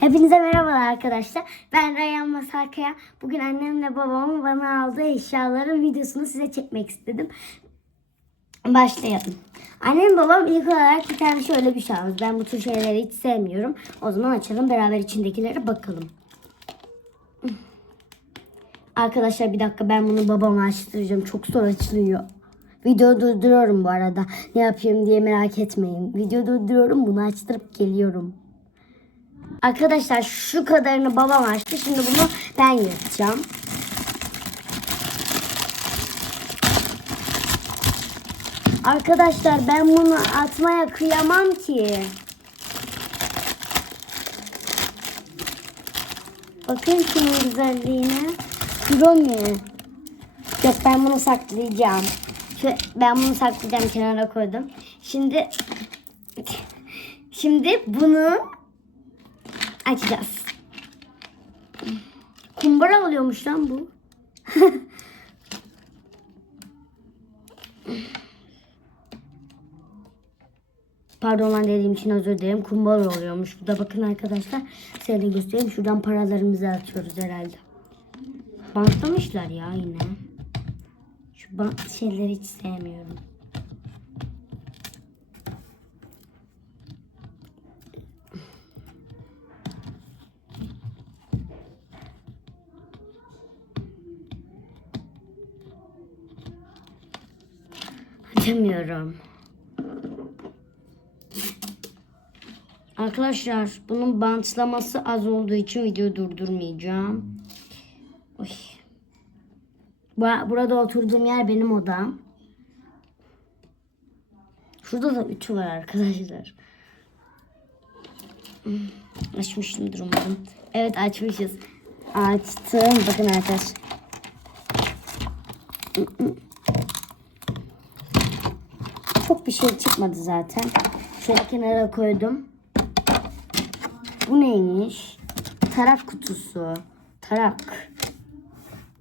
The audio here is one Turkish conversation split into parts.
Hepinize merhabalar arkadaşlar. Ben Reyhan Masakaya. Bugün annemle babamın bana aldığı eşyaların videosunu size çekmek istedim. Başlayalım. Annem babam ilk olarak bir tane şöyle bir şey almış. Ben bu tür şeyleri hiç sevmiyorum. O zaman açalım beraber içindekilere bakalım. Arkadaşlar bir dakika ben bunu babama açtıracağım. Çok zor açılıyor. Video durduruyorum bu arada. Ne yapayım diye merak etmeyin. Video durduruyorum bunu açtırıp geliyorum. Arkadaşlar şu kadarını babam açtı. Şimdi bunu ben yırtacağım. Arkadaşlar ben bunu atmaya kıyamam ki. Bakın şunun güzelliğine. Kromi. Yok ben bunu saklayacağım. Ben bunu saklayacağım kenara koydum. Şimdi şimdi bunu açacağız. Kumbara oluyormuş lan bu. Pardon lan dediğim için özür dilerim. Kumbara oluyormuş. Bu da bakın arkadaşlar. Size de göstereyim. Şuradan paralarımızı atıyoruz herhalde. Bantlamışlar ya yine. Şu bant şeyleri hiç sevmiyorum. Açamıyorum. Arkadaşlar bunun bantlaması az olduğu için videoyu durdurmayacağım. Oy. Bu- Burada oturduğum yer benim odam. Şurada da ütü var arkadaşlar. Hmm, Açmışımdır umarım. Evet açmışız. Açtım. Bakın arkadaşlar. Çok bir şey çıkmadı zaten. Şöyle kenara koydum. Bu neymiş? Tarak kutusu. Tarak.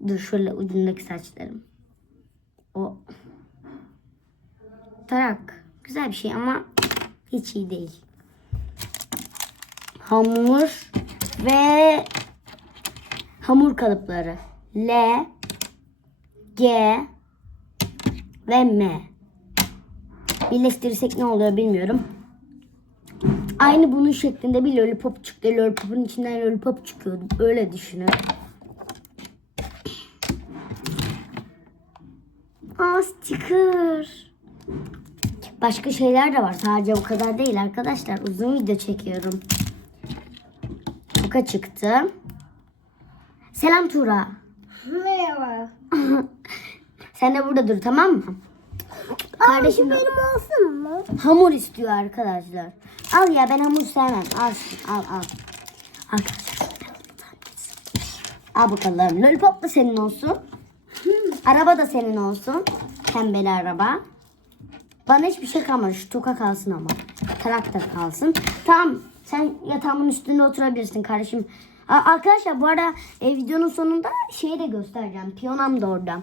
Dur şöyle ucundaki saçlarım. O. Tarak. Güzel bir şey ama hiç iyi değil. Hamur ve hamur kalıpları. L, G ve M. Birleştirirsek ne oluyor bilmiyorum. Aynı bunun şeklinde bir lollipop çıktı. Lollipopun içinden lollipop çıkıyordu. Öyle düşünün. Aa sticker. Başka şeyler de var. Sadece o kadar değil arkadaşlar. Uzun video çekiyorum. Toka çıktı. Selam Tura. Merhaba. Sen de burada dur tamam mı? Kardeşim benim olsun mu? hamur istiyor arkadaşlar. Al ya ben hamur sevmem. Al al al. Arkadaşlar Al bakalım. Lollipop da senin olsun. Araba da senin olsun. Pembeli araba. Bana hiçbir şey kalmadı. Şu toka kalsın ama. Traktör kalsın. Tamam. Sen yatağımın üstünde oturabilirsin kardeşim. Arkadaşlar bu arada e, videonun sonunda şeyi de göstereceğim. Piyanam da orada.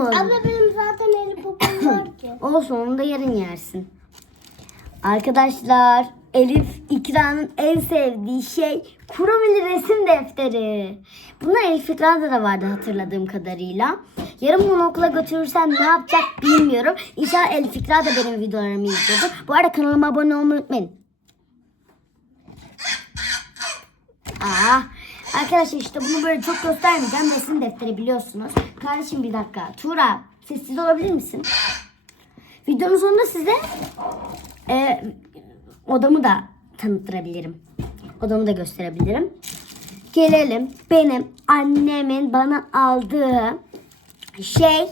Abla benim zaten eli popom var ki. Olsun onu da yarın yersin. Arkadaşlar Elif İkra'nın en sevdiği şey kurumeli resim defteri. Bunlar Elif İkra'da da vardı hatırladığım kadarıyla. Yarın bunu okula götürürsem ne yapacak bilmiyorum. İnşallah Elif İkra da benim videolarımı izliyordur. Bu arada kanalıma abone olmayı unutmayın. Aa, arkadaşlar işte bunu böyle çok göstermeyeceğim. Resim defteri biliyorsunuz. Kardeşim bir dakika. Tuğra sessiz olabilir misin? Videonun sonunda size e, odamı da tanıttırabilirim. Odamı da gösterebilirim. Gelelim benim annemin bana aldığı şey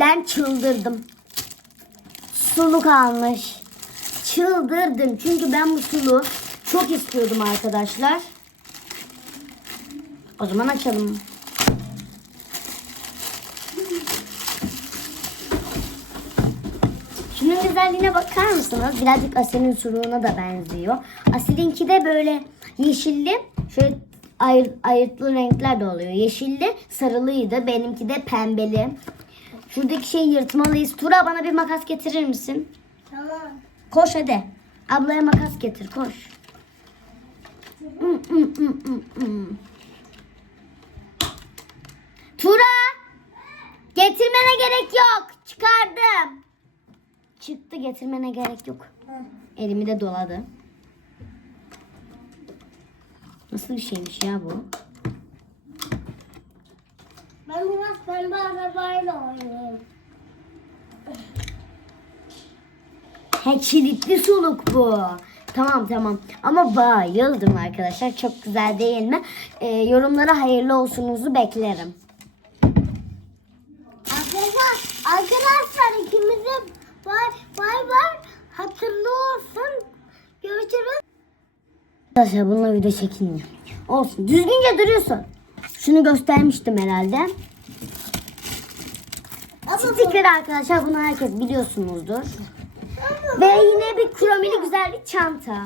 ben çıldırdım. Suluk almış. Çıldırdım çünkü ben bu suluğu çok istiyordum arkadaşlar. O zaman açalım. Şunun güzelliğine bakar mısınız? Birazcık Asel'in suluğuna da benziyor. Asel'inki de böyle yeşilli, şöyle ayır, ayırtlı renkler de oluyor. Yeşilli, sarılıydı. Benimki de pembeli. Şuradaki şeyi yırtmalıyız. Tura bana bir makas getirir misin? Tamam. Koş hadi. Ablaya makas getir koş. Tura! Getirmene gerek yok. Çıkardım. Çıktı getirmene gerek yok. Elimi de doladı. Nasıl bir şeymiş ya bu? Ben biraz pembe arabayla oynayayım. He kilitli suluk bu. Tamam tamam. Ama bayıldım arkadaşlar. Çok güzel değil mi? Ee, yorumlara hayırlı olsunuzu beklerim. Arkadaşlar, ikimizin var var var. Hatırlı olsun. Görüşürüz. Arkadaşlar bununla video çekilmiyor. Olsun. Düzgünce duruyorsun. Şunu göstermiştim herhalde. Sticker arkadaşlar bunu herkes biliyorsunuzdur. Ve yine bir kromili güzel bir çanta.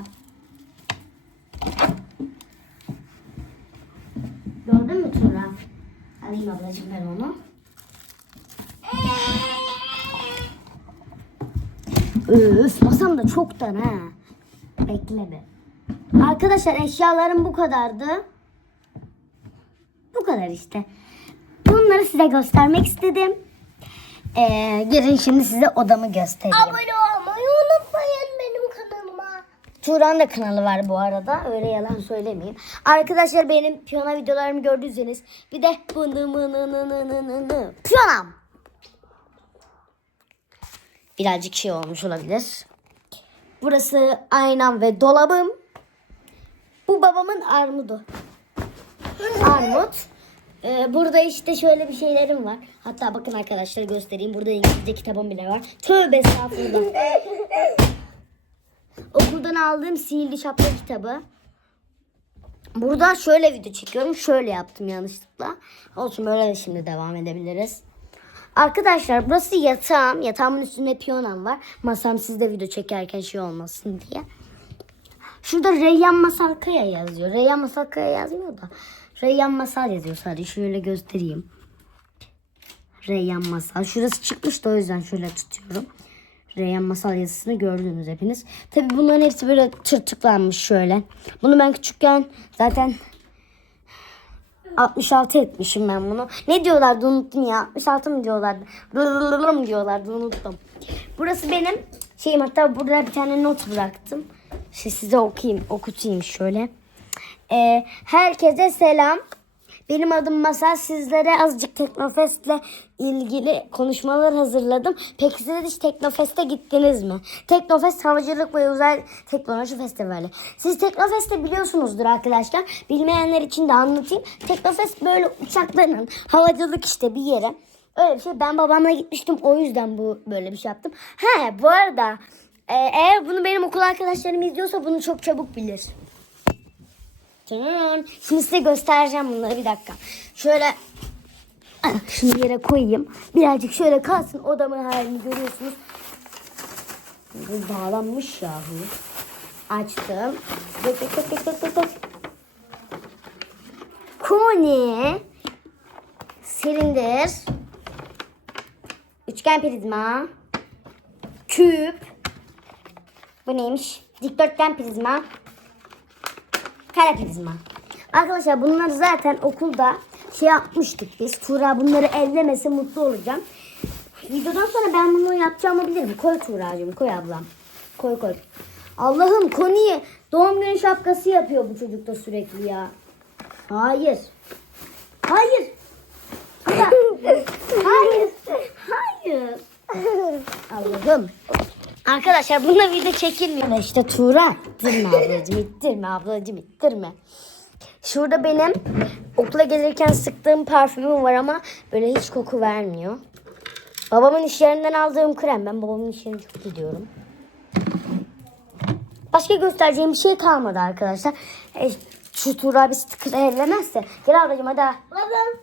Gördün mü Tuğra? Alayım ablacığım ben onu. Öf masam da çok dar ha. Bekle be. Arkadaşlar eşyalarım bu kadardı. Bu kadar işte. Bunları size göstermek istedim. Ee, gelin şimdi size odamı göstereyim. Abone olmayı unutmayın benim kanalıma. Turan da kanalı var bu arada. Öyle yalan söylemeyeyim. Arkadaşlar benim piyano videolarımı gördüyseniz bir de bını mını nı nı nı nı nı. Piyanam. Birazcık şey olmuş olabilir. Burası aynam ve dolabım. Bu babamın armudu. Armut. Ee, burada işte şöyle bir şeylerim var. Hatta bakın arkadaşlar göstereyim. Burada İngilizce kitabım bile var. Tövbe estağfurullah. Okuldan aldığım sihirli şapka kitabı. Burada şöyle video çekiyorum. Şöyle yaptım yanlışlıkla. Olsun böyle de şimdi devam edebiliriz. Arkadaşlar burası yatağım. Yatağımın üstünde piyonem var. Masam sizde video çekerken şey olmasın diye. Şurada Reyyan Masal Kaya yazıyor. Reyyan Masal Kaya yazmıyor da. Reyyan Masal yazıyor sadece. Şöyle göstereyim. Reyyan Masal. Şurası çıkmış da o yüzden şöyle tutuyorum. Reyyan Masal yazısını gördünüz hepiniz. Tabi bunların hepsi böyle tırtıklanmış şöyle. Bunu ben küçükken zaten 66 etmişim ben bunu. Ne diyorlardı unuttum ya. 66 mı diyorlardı? Rırırırır mı diyorlardı unuttum. Burası benim şeyim hatta burada bir tane not bıraktım. İşte size okuyayım, okutayım şöyle. Ee, herkese selam. Benim adım Masal. Sizlere azıcık Teknofest'le ilgili konuşmalar hazırladım. Peki siz hiç Teknofest'e gittiniz mi? Teknofest Havacılık ve Uzay Teknoloji Festivali. Siz Teknofest'i biliyorsunuzdur arkadaşlar. Bilmeyenler için de anlatayım. Teknofest böyle uçakların havacılık işte bir yere. Öyle bir şey. Ben babamla gitmiştim. O yüzden bu böyle bir şey yaptım. He bu arada e, eğer bunu benim okul arkadaşlarım izliyorsa bunu çok çabuk bilir. Şimdi size göstereceğim bunları bir dakika. Şöyle şunu yere koyayım. Birazcık şöyle kalsın odamın halini görüyorsunuz. Bu bağlanmış yahu. Açtım. Tık tık tık tık tık tık. Koni. Silindir. Üçgen prizma. Küp. Bu neymiş? Dikdörtgen prizma. Prizma. Arkadaşlar bunları zaten okulda şey yapmıştık biz. Tuğra bunları ellemese mutlu olacağım. Videodan sonra ben bunu yapacağımı bilirim. Koy Tuğra'cığım koy ablam. Koy koy. Allah'ım Koni'ye doğum günü şapkası yapıyor bu çocuk da sürekli ya. Hayır. Hayır. Hayır. Hayır. Allah'ım. Arkadaşlar bununla video çekilmiyor. İşte Tuğra. İttirme ablacığım, ittirme ablacığım, ittirme. Şurada benim okula gelirken sıktığım parfümüm var ama böyle hiç koku vermiyor. Babamın iş yerinden aldığım krem. Ben babamın iş yerine çok gidiyorum. Başka göstereceğim bir şey kalmadı arkadaşlar. E, şu Tuğra bir sticker ellemezse. Gel ablacığım hadi. Babam.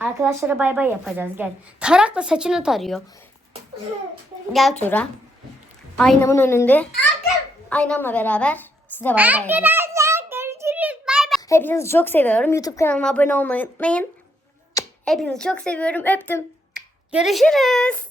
Arkadaşlara bay bay yapacağız gel. Tarakla saçını tarıyor. Gel Tuğra. Aynamın önünde. Aynamla beraber size bay bay. Arkadaşlar görüşürüz. Bay bay. Hepinizi çok seviyorum. YouTube kanalıma abone olmayı unutmayın. Hepinizi çok seviyorum. Öptüm. Görüşürüz.